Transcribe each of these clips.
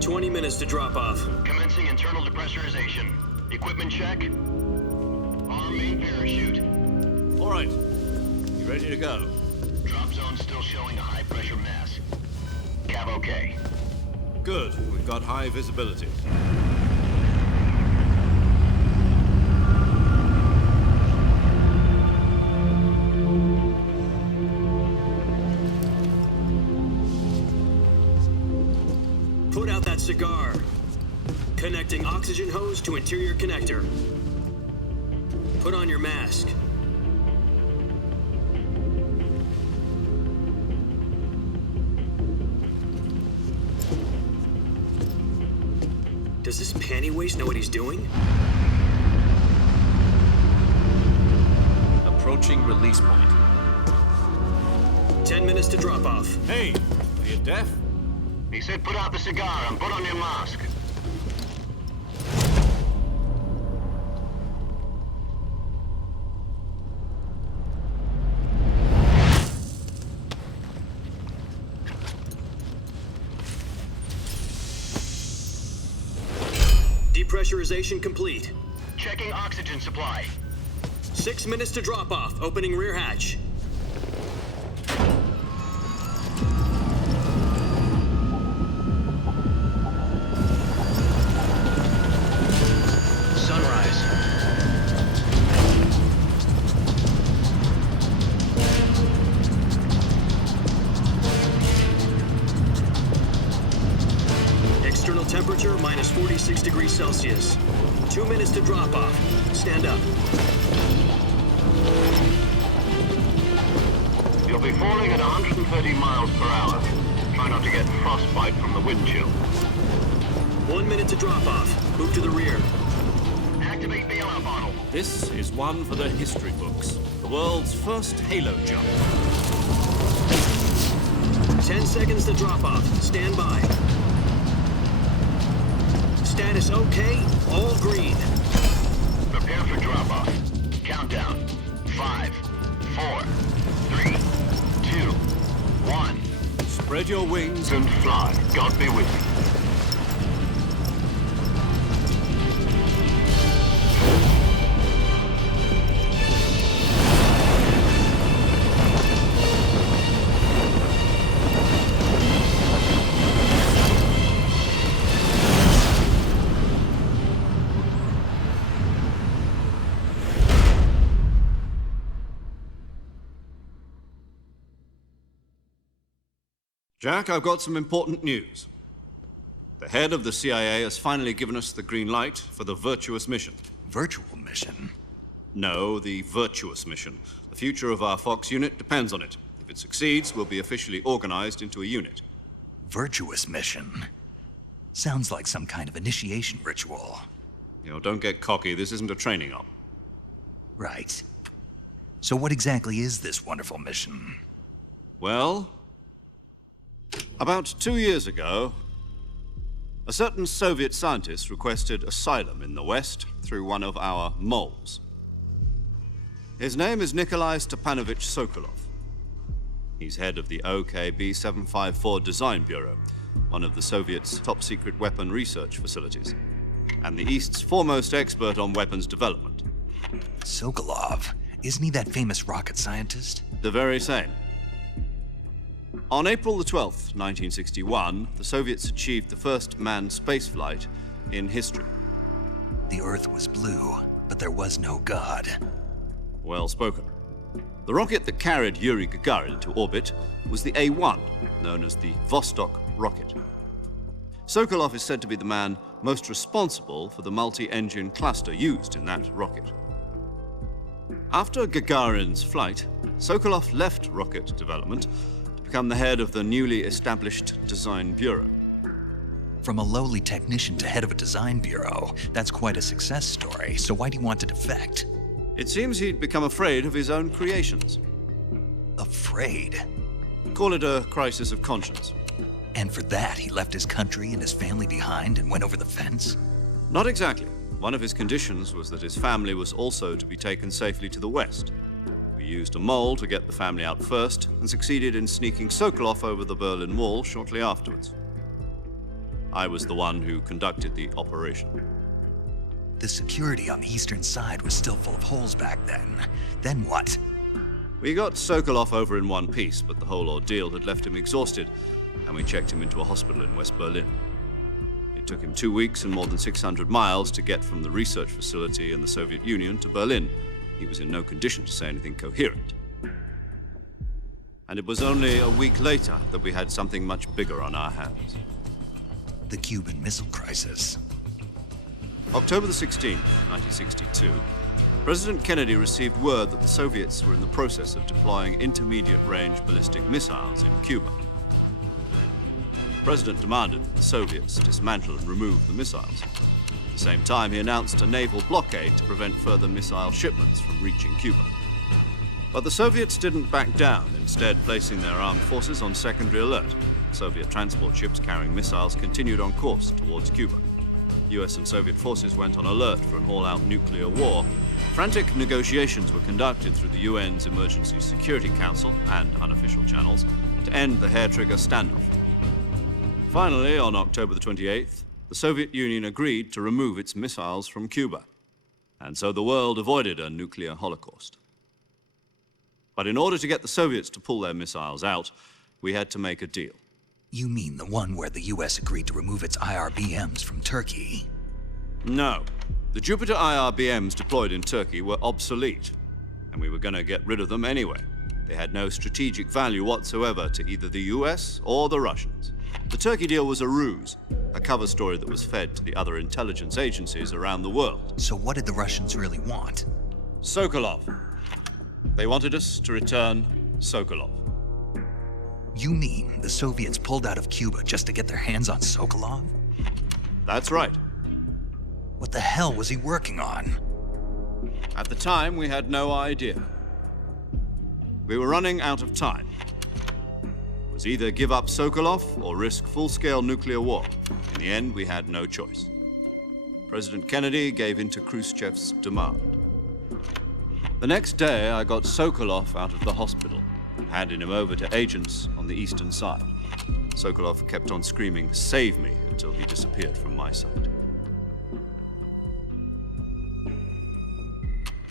20 minutes to drop off. Commencing internal depressurization. Equipment check. Arm main parachute. All right. You ready to go? Drop zone still showing a high pressure mass. Cav okay. Good. We've got high visibility. Put out that cigar. Connecting oxygen hose to interior connector. Put on your mask. Does this panty waste know what he's doing? Approaching release point. 10 minutes to drop off. Hey, are you deaf? He said put out the cigar and put on your mask. Depressurization complete. Checking oxygen supply. 6 minutes to drop off. Opening rear hatch. Sunrise. External temperature minus 46 degrees Celsius. 2 minutes to drop off. Stand up. You'll be falling at 130 miles per hour. Try not to get frostbite from the wind chill. 1 minute to drop off. Move to the rear. Activate bailout bottle. This is one for the history books. The world's first halo jump. 10 seconds to drop off. Stand by. Status okay. All green. Prepare for drop-off. Countdown. 5, 4, 3, 2, 1. Spread your wings And fly. God be with you. Jack, I've got some important news. The head of the CIA has finally given us the green light for the virtuous mission. Virtual mission? No, the virtuous mission. The future of our Fox unit depends on it. If it succeeds, we'll be officially organized into a unit. Virtuous mission? Sounds like some kind of initiation ritual. You know, don't get cocky. This isn't a training op. Right. So what exactly is this wonderful mission? Well, about 2 years ago, a certain Soviet scientist requested asylum in the West through one of our moles. His name is Nikolai Stepanovich Sokolov. He's head of the OKB-754 Design Bureau, one of the Soviets' top-secret weapon research facilities, and the East's foremost expert on weapons development. Sokolov? Isn't he that famous rocket scientist? The very same. On April the 12th, 1961, the Soviets achieved the first manned spaceflight in history. The Earth was blue, but there was no God. Well spoken. The rocket that carried Yuri Gagarin to orbit was the A-1, known as the Vostok rocket. Sokolov is said to be the man most responsible for the multi-engine cluster used in that rocket. After Gagarin's flight, Sokolov left rocket development to become the head of the newly established Design Bureau. From a lowly technician to head of a design bureau, that's quite a success story. So why do you want to defect? It seems he'd become afraid of his own creations. Afraid? Call it a crisis of conscience. And for that, he left his country and his family behind and went over the fence? Not exactly. One of his conditions was that his family was also to be taken safely to the West. We used a mole to get the family out first and succeeded in sneaking Sokolov over the Berlin Wall shortly afterwards. I was the one who conducted the operation. The security on the eastern side was still full of holes back then. Then what? We got Sokolov over in one piece, but the whole ordeal had left him exhausted, and we checked him into a hospital in West Berlin. It took him 2 weeks and more than 600 miles to get from the research facility in the Soviet Union to Berlin. He was in no condition to say anything coherent. And it was only a week later that we had something much bigger on our hands. The Cuban Missile Crisis. October the 16th, 1962, President Kennedy received word that the Soviets were in the process of deploying intermediate-range ballistic missiles in Cuba. The President demanded that the Soviets dismantle and remove the missiles. At the same time, he announced a naval blockade to prevent further missile shipments from reaching Cuba. But the Soviets didn't back down, instead placing their armed forces on secondary alert. Soviet transport ships carrying missiles continued on course towards Cuba. US and Soviet forces went on alert for an all-out nuclear war. Frantic negotiations were conducted through the UN's Emergency Security Council and unofficial channels to end the hair-trigger standoff. Finally, on October the 28th, the Soviet Union agreed to remove its missiles from Cuba. And so the world avoided a nuclear holocaust. But in order to get the Soviets to pull their missiles out, we had to make a deal. You mean the one where the US agreed to remove its IRBMs from Turkey? No. The Jupiter IRBMs deployed in Turkey were obsolete, and we were going to get rid of them anyway. They had no strategic value whatsoever to either the US or the Russians. The Turkey deal was a ruse, a cover story that was fed to the other intelligence agencies around the world. So what did the Russians really want? Sokolov. They wanted us to return Sokolov. You mean the Soviets pulled out of Cuba just to get their hands on Sokolov? That's right. What the hell was he working on? At the time, we had no idea. We were running out of time. It was either give up Sokolov or risk full-scale nuclear war. In the end, we had no choice. President Kennedy gave in to Khrushchev's demand. The next day, I got Sokolov out of the hospital, handing him over to agents on the eastern side. Sokolov kept on screaming, "Save me," until he disappeared from my sight.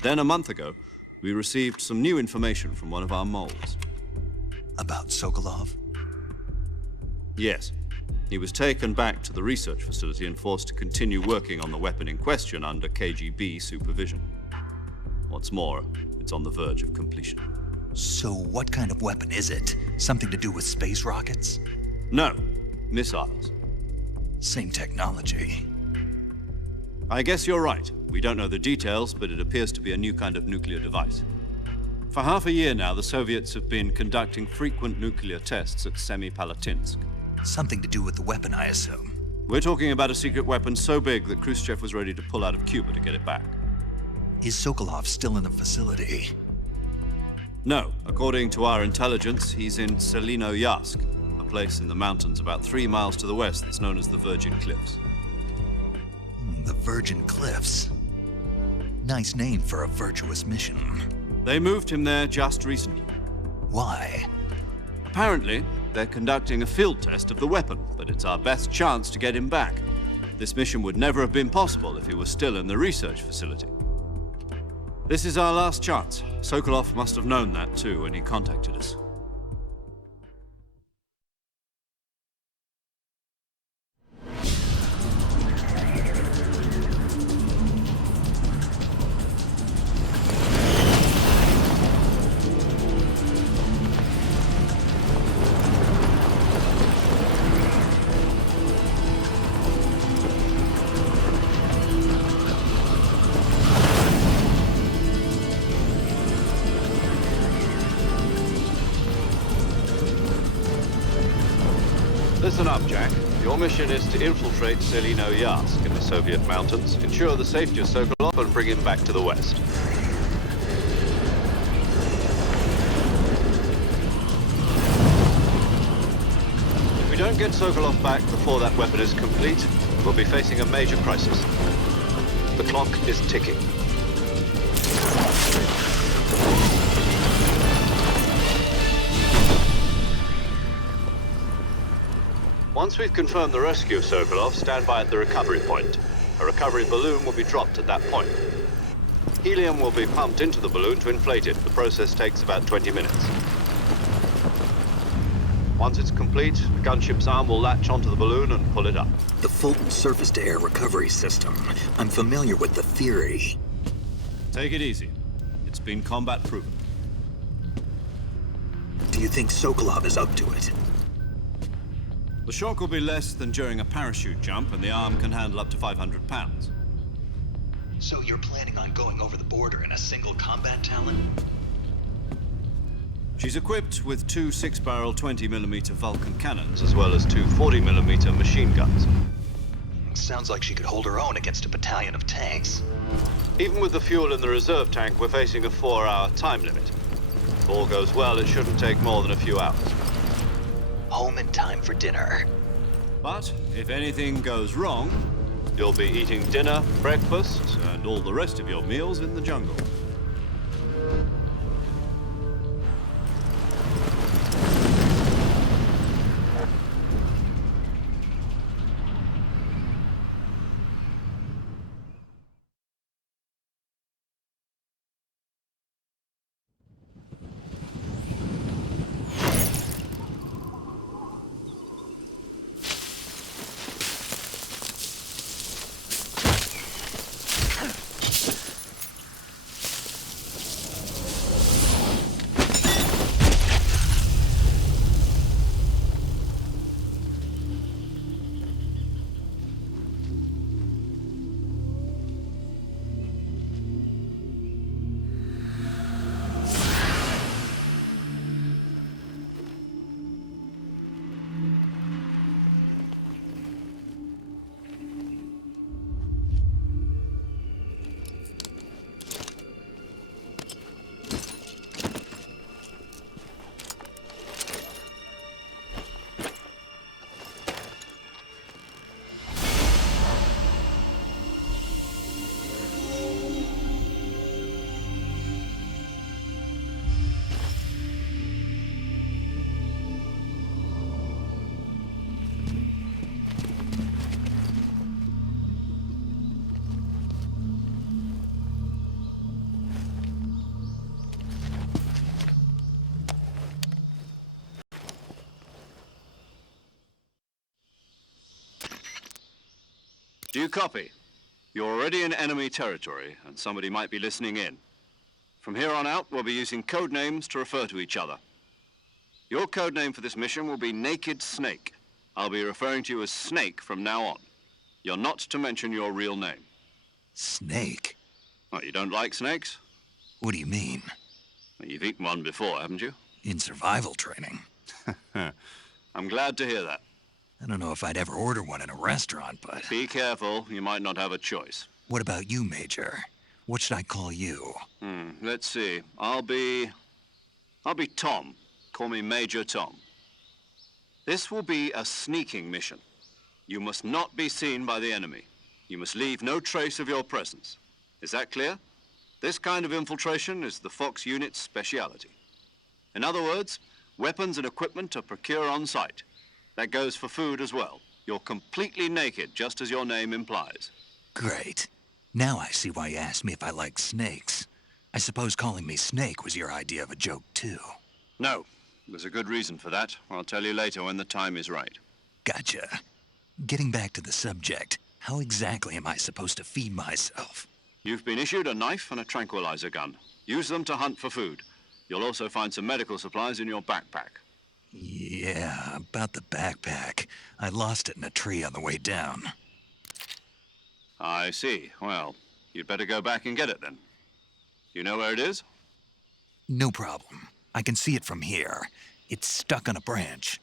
Then, a month ago, we received some new information from one of our moles. About Sokolov? Yes. He was taken back to the research facility and forced to continue working on the weapon in question under KGB supervision. What's more, it's on the verge of completion. So what kind of weapon is it? Something to do with space rockets? No, missiles. Same technology. I guess you're right. We don't know the details, but it appears to be a new kind of nuclear device. For half a year now, the Soviets have been conducting frequent nuclear tests at Semipalatinsk. Something to do with the weapon, I assume. We're talking about a secret weapon so big that Khrushchev was ready to pull out of Cuba to get it back. Is Sokolov still in the facility? No. According to our intelligence, he's in Selinoyarsk, a place in the mountains about 3 miles to the west that's known as the Virgin Cliffs. The Virgin Cliffs. Nice name for a virtuous mission. They moved him there just recently. Why? Apparently, they're conducting a field test of the weapon, but it's our best chance to get him back. This mission would never have been possible if he was still in the research facility. This is our last chance. Sokolov must have known that too when he contacted us. Listen up, Jack. Your mission is to infiltrate Selinoyarsk in the Soviet mountains, ensure the safety of Sokolov, and bring him back to the west. If we don't get Sokolov back before that weapon is complete, we'll be facing a major crisis. The clock is ticking. Once we've confirmed the rescue of Sokolov, stand by at the recovery point. A recovery balloon will be dropped at that point. Helium will be pumped into the balloon to inflate it. The process takes about 20 minutes. Once it's complete, the gunship's arm will latch onto the balloon and pull it up. The Fulton surface-to-air recovery system. I'm familiar with the theory. Take it easy. It's been combat-proven. Do you think Sokolov is up to it? The shock will be less than during a parachute jump, and the arm can handle up to 500 pounds. So you're planning on going over the border in a single combat Talon? She's equipped with two 6-barrel 20mm Vulcan cannons, as well as two 40mm machine guns. Sounds like she could hold her own against a battalion of tanks. Even with the fuel in the reserve tank, we're facing a 4-hour time limit. If all goes well, it shouldn't take more than a few hours. Home in time for dinner. But if anything goes wrong, you'll be eating dinner, breakfast, and all the rest of your meals in the jungle. Do you copy? You're already in enemy territory, and somebody might be listening in. From here on out, we'll be using code names to refer to each other. Your code name for this mission will be Naked Snake. I'll be referring to you as Snake from now on. You're not to mention your real name. Snake? Oh, you don't like snakes? What do you mean? Well, you've eaten one before, haven't you? In survival training. I'm glad to hear that. I don't know if I'd ever order one in a restaurant, but... Be careful, you might not have a choice. What about you, Major? What should I call you? Let's see. I'll be Tom. Call me Major Tom. This will be a sneaking mission. You must not be seen by the enemy. You must leave no trace of your presence. Is that clear? This kind of infiltration is the Fox unit's speciality. In other words, weapons and equipment are procured on site. That goes for food as well. You're completely naked, just as your name implies. Great. Now I see why you asked me if I like snakes. I suppose calling me Snake was your idea of a joke, too. No. There's a good reason for that. I'll tell you later when the time is right. Gotcha. Getting back to the subject, how exactly am I supposed to feed myself? You've been issued a knife and a tranquilizer gun. Use them to hunt for food. You'll also find some medical supplies in your backpack. Yeah, about the backpack. I lost it in a tree on the way down. I see. Well, you'd better go back and get it then. You know where it is? No problem. I can see it from here. It's stuck on a branch.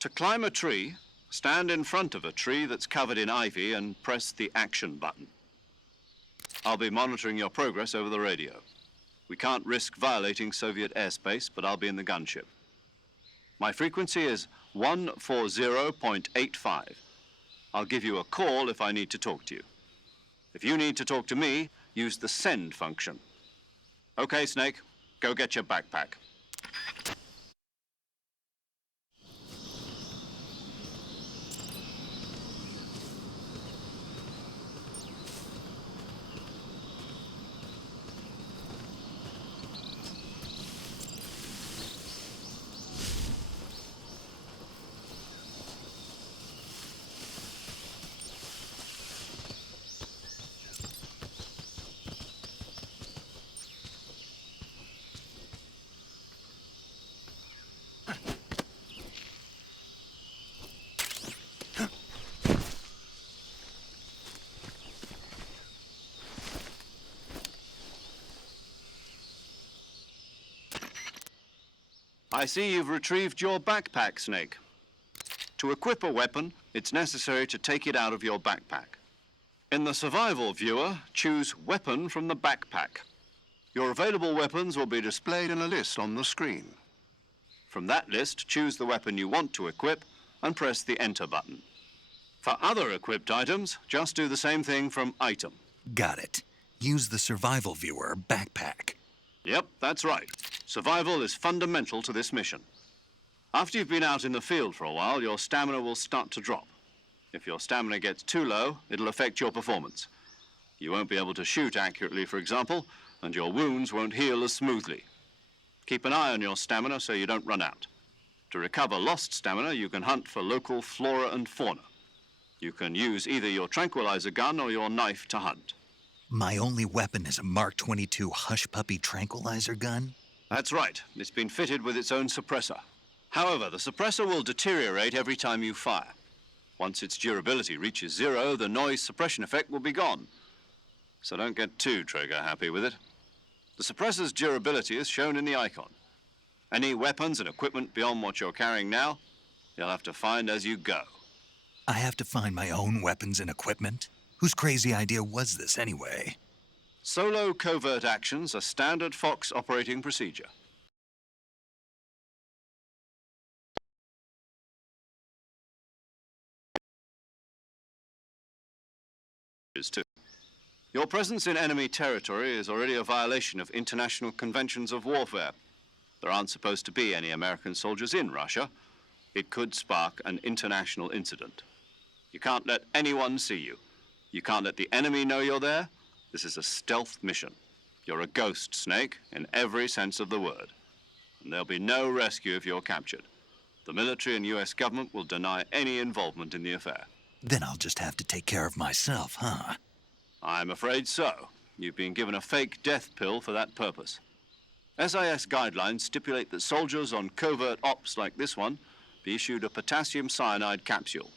To climb a tree, stand in front of a tree that's covered in ivy and press the action button. I'll be monitoring your progress over the radio. We can't risk violating Soviet airspace, but I'll be in the gunship. My frequency is 140.85. I'll give you a call if I need to talk to you. If you need to talk to me, use the send function. Okay, Snake, go get your backpack. I see you've retrieved your backpack, Snake. To equip a weapon, it's necessary to take it out of your backpack. In the survival viewer, choose Weapon from the backpack. Your available weapons will be displayed in a list on the screen. From that list, choose the weapon you want to equip and press the Enter button. For other equipped items, just do the same thing from Item. Got it. Use the survival viewer backpack. Yep, that's right. Survival is fundamental to this mission. After you've been out in the field for a while, your stamina will start to drop. If your stamina gets too low, it'll affect your performance. You won't be able to shoot accurately, for example, and your wounds won't heal as smoothly. Keep an eye on your stamina so you don't run out. To recover lost stamina, you can hunt for local flora and fauna. You can use either your tranquilizer gun or your knife to hunt. My only weapon is a Mark 22 Hush Puppy tranquilizer gun? That's right. It's been fitted with its own suppressor. However, the suppressor will deteriorate every time you fire. Once its durability reaches 0, the noise suppression effect will be gone. So don't get too trigger-happy with it. The suppressor's durability is shown in the icon. Any weapons and equipment beyond what you're carrying now, you'll have to find as you go. I have to find my own weapons and equipment? Whose crazy idea was this anyway? Solo covert actions are standard Fox operating procedure. Too. Your presence in enemy territory is already a violation of international conventions of warfare. There aren't supposed to be any American soldiers in Russia. It could spark an international incident. You can't let anyone see you. You can't let the enemy know you're there. This is a stealth mission. You're a ghost, Snake, in every sense of the word. And there'll be no rescue if you're captured. The military and US government will deny any involvement in the affair. Then I'll just have to take care of myself, huh? I'm afraid so. You've been given a fake death pill for that purpose. SIS guidelines stipulate that soldiers on covert ops like this one be issued a potassium cyanide capsule.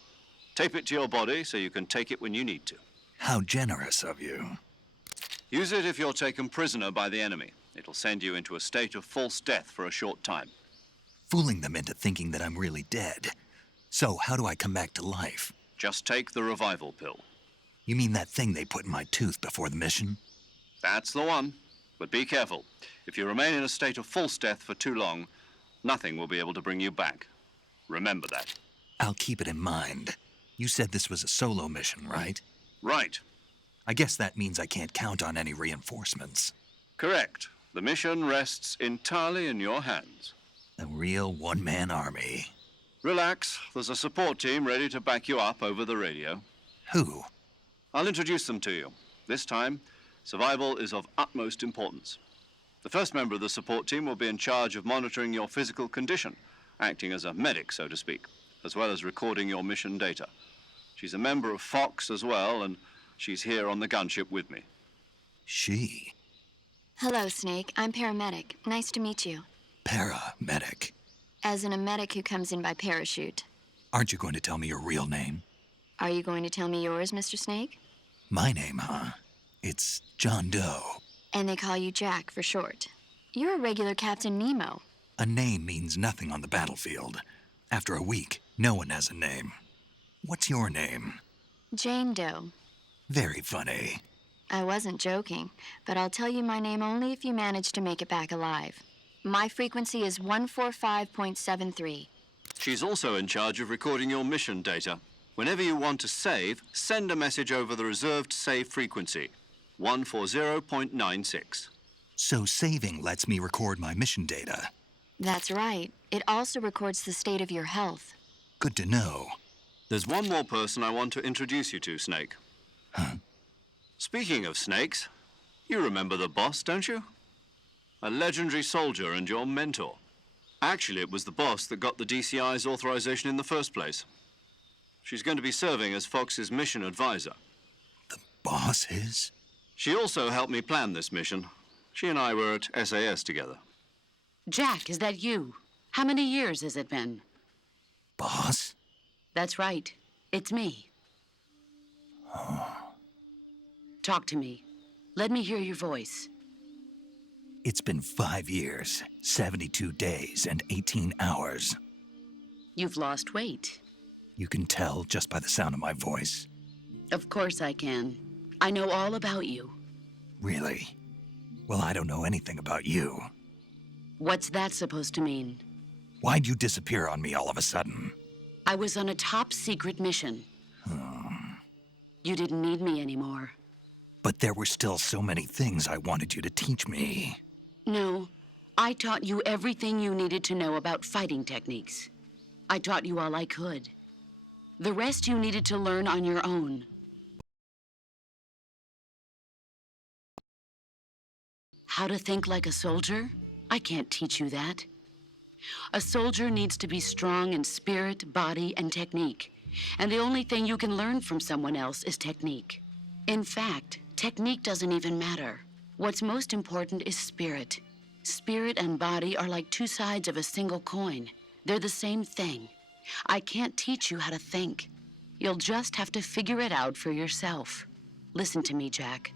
Tape it to your body so you can take it when you need to. How generous of you. Use it if you're taken prisoner by the enemy. It'll send you into a state of false death for a short time. Fooling them into thinking that I'm really dead. So how do I come back to life? Just take the revival pill. You mean that thing they put in my tooth before the mission? That's the one. But be careful. If you remain in a state of false death for too long, nothing will be able to bring you back. Remember that. I'll keep it in mind. You said this was a solo mission, right? Right. I guess that means I can't count on any reinforcements. Correct. The mission rests entirely in your hands. A real one-man army. Relax. There's a support team ready to back you up over the radio. Who? I'll introduce them to you. This time, survival is of utmost importance. The first member of the support team will be in charge of monitoring your physical condition, acting as a medic, so to speak, as well as recording your mission data. She's a member of Fox as well, and she's here on the gunship with me. She? Hello, Snake. I'm paramedic. Nice to meet you. Paramedic. As in a medic who comes in by parachute. Aren't you going to tell me your real name? Are you going to tell me yours, Mr. Snake? My name, huh? It's John Doe. And they call you Jack for short. You're a regular Captain Nemo. A name means nothing on the battlefield. After a week, no one has a name. What's your name? Jane Doe. Very funny. I wasn't joking, but I'll tell you my name only if you manage to make it back alive. My frequency is 145.73. She's also in charge of recording your mission data. Whenever you want to save, send a message over the reserved save frequency, 140.96. So saving lets me record my mission data. That's right. It also records the state of your health. Good to know. There's one more person I want to introduce you to, Snake. Huh? Speaking of snakes, you remember the boss, don't you? A legendary soldier and your mentor. Actually, it was the boss that got the DCI's authorization in the first place. She's going to be serving as Fox's mission advisor. The boss is? She also helped me plan this mission. She and I were at SAS together. Jack, is that you? How many years has it been? Boss? That's right. It's me. Talk to me. Let me hear your voice. It's been 5 years, 72 days, and 18 hours. You've lost weight. You can tell just by the sound of my voice. Of course I can. I know all about you. Really? Well, I don't know anything about you. What's that supposed to mean? Why'd you disappear on me all of a sudden? I was on a top-secret mission. You didn't need me anymore. But there were still so many things I wanted you to teach me. No, I taught you everything you needed to know about fighting techniques. I taught you all I could. The rest you needed to learn on your own. How to think like a soldier? I can't teach you that. A soldier needs to be strong in spirit, body, and technique. And the only thing you can learn from someone else is technique. In fact, technique doesn't even matter. What's most important is spirit. Spirit and body are like two sides of a single coin. They're the same thing. I can't teach you how to think. You'll just have to figure it out for yourself. Listen to me, Jack.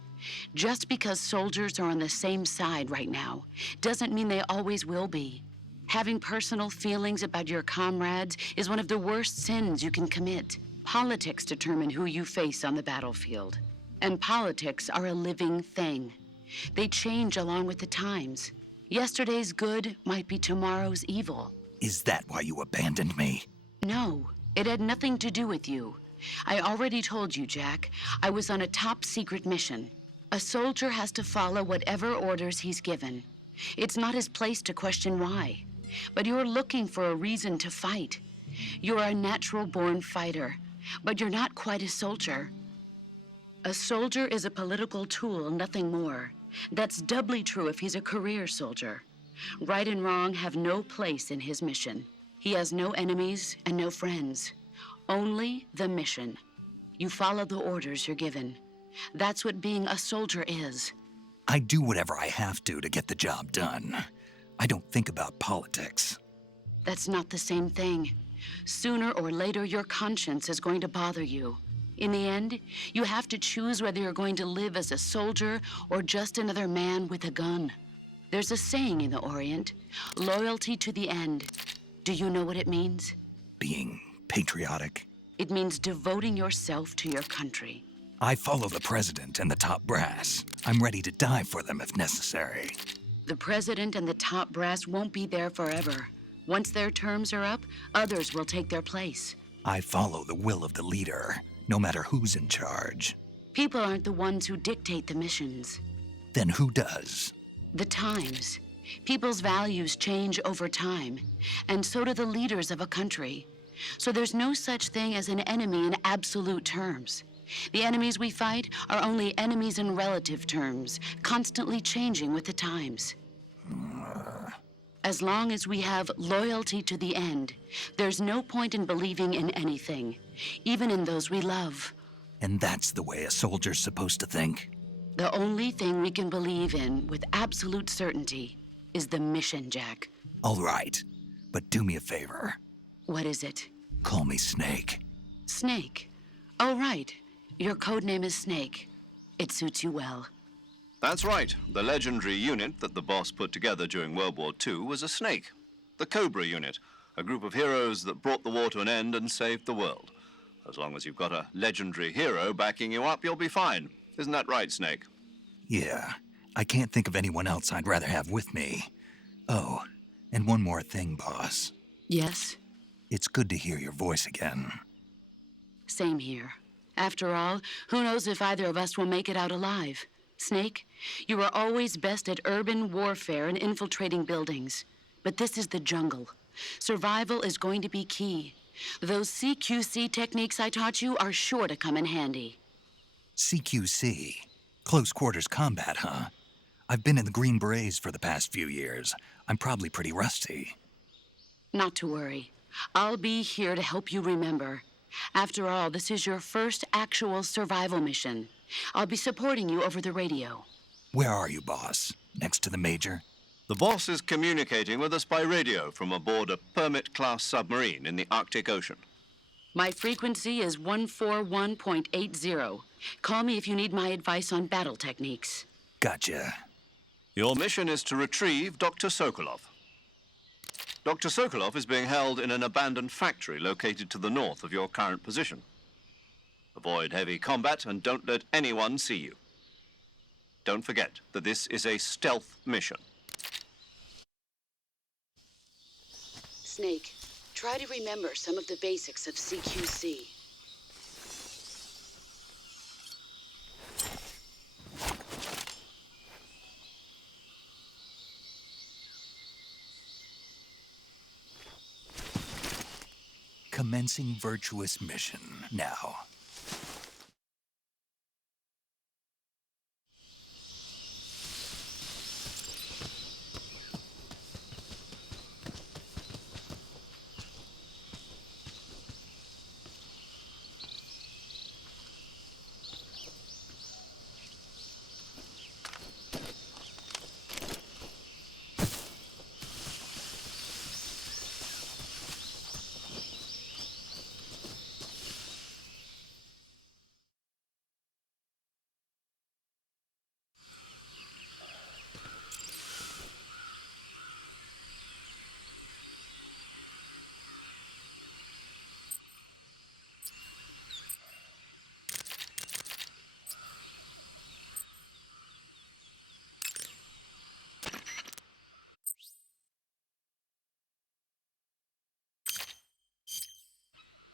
Just because soldiers are on the same side right now doesn't mean they always will be. Having personal feelings about your comrades is one of the worst sins you can commit. Politics determine who you face on the battlefield. And politics are a living thing. They change along with the times. Yesterday's good might be tomorrow's evil. Is that why you abandoned me? No, it had nothing to do with you. I already told you, Jack. I was on a top-secret mission. A soldier has to follow whatever orders he's given. It's not his place to question why. But you're looking for a reason to fight. You're a natural-born fighter, but you're not quite a soldier. A soldier is a political tool, nothing more. That's doubly true if he's a career soldier. Right and wrong have no place in his mission. He has no enemies and no friends. Only the mission. You follow the orders you're given. That's what being a soldier is. I do whatever I have to get the job done. I don't think about politics. That's not the same thing. Sooner or later, your conscience is going to bother you. In the end, you have to choose whether you're going to live as a soldier or just another man with a gun. There's a saying in the Orient, loyalty to the end. Do you know what it means? Being patriotic. It means devoting yourself to your country. I follow the president and the top brass. I'm ready to die for them if necessary. The president and the top brass won't be there forever. Once their terms are up, others will take their place. I follow the will of the leader, no matter who's in charge. People aren't the ones who dictate the missions. Then who does? The times. People's values change over time, and so do the leaders of a country. So there's no such thing as an enemy in absolute terms. The enemies we fight are only enemies in relative terms, constantly changing with the times. As long as we have loyalty to the end, there's no point in believing in anything, even in those we love. And that's the way a soldier's supposed to think? The only thing we can believe in with absolute certainty is the mission, Jack. All right, but do me a favor. What is it? Call me Snake. Snake. Oh, right. Your code name is Snake. It suits you well. That's right. The legendary unit that the boss put together during World War II was a snake. The Cobra unit, a group of heroes that brought the war to an end and saved the world. As long as you've got a legendary hero backing you up, you'll be fine. Isn't that right, Snake? Yeah, I can't think of anyone else I'd rather have with me. Oh, and one more thing, boss. Yes? It's good to hear your voice again. Same here. After all, who knows if either of us will make it out alive? Snake, you are always best at urban warfare and infiltrating buildings. But this is the jungle. Survival is going to be key. Those CQC techniques I taught you are sure to come in handy. CQC? Close quarters combat, huh? I've been in the Green Berets for the past few years. I'm probably pretty rusty. Not to worry. I'll be here to help you remember. After all, this is your first actual survival mission. I'll be supporting you over the radio. Where are you, boss? Next to the Major? The boss is communicating with us by radio from aboard a Permit-class submarine in the Arctic Ocean. My frequency is 141.80. Call me if you need my advice on battle techniques. Gotcha. Your mission is to retrieve Dr. Sokolov. Dr. Sokolov is being held in an abandoned factory located to the north of your current position. Avoid heavy combat and don't let anyone see you. Don't forget that this is a stealth mission. Snake, try to remember some of the basics of CQC. Commencing virtuous mission now.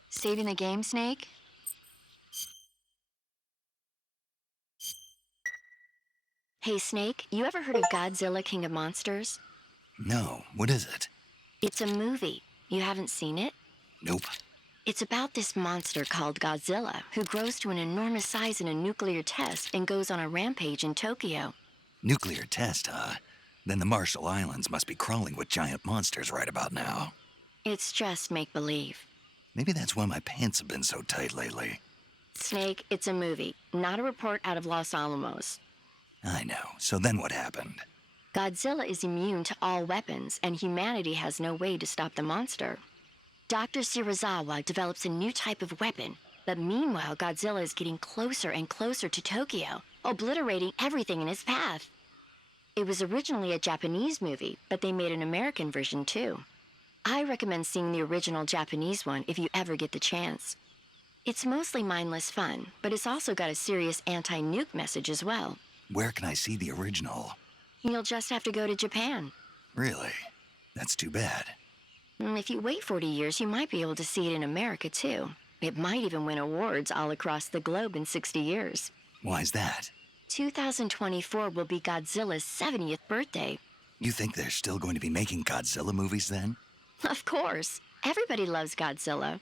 Saving the game, Snake? Hey, Snake, you ever heard of Godzilla, King of Monsters? No, what is it? It's a movie. You haven't seen it? Nope. It's about this monster called Godzilla, who grows to an enormous size in a nuclear test and goes on a rampage in Tokyo. Nuclear test, huh? Then the Marshall Islands must be crawling with giant monsters right about now. It's just make-believe. Maybe that's why my pants have been so tight lately. Snake, it's a movie, not a report out of Los Alamos. I know. So then what happened? Godzilla is immune to all weapons, and humanity has no way to stop the monster. Dr. Shirazawa develops a new type of weapon, but meanwhile Godzilla is getting closer and closer to Tokyo, obliterating everything in his path. It was originally a Japanese movie, but they made an American version too. I recommend seeing the original Japanese one if you ever get the chance. It's mostly mindless fun, but it's also got a serious anti-nuke message as well. Where can I see the original? You'll just have to go to Japan. Really? That's too bad. If you wait 40 years, you might be able to see it in America too. It might even win awards all across the globe in 60 years. Why's that? 2024 will be Godzilla's 70th birthday. You think they're still going to be making Godzilla movies then? Of course. Everybody loves Godzilla.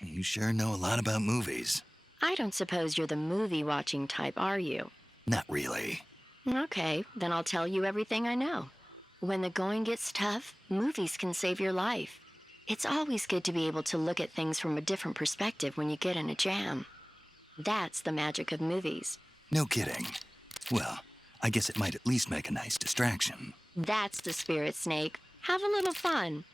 You sure know a lot about movies. I don't suppose you're the movie-watching type, are you? Not really. Okay, then I'll tell you everything I know. When the going gets tough, movies can save your life. It's always good to be able to look at things from a different perspective when you get in a jam. That's the magic of movies. No kidding. Well, I guess it might at least make a nice distraction. That's the spirit, Snake. Have a little fun.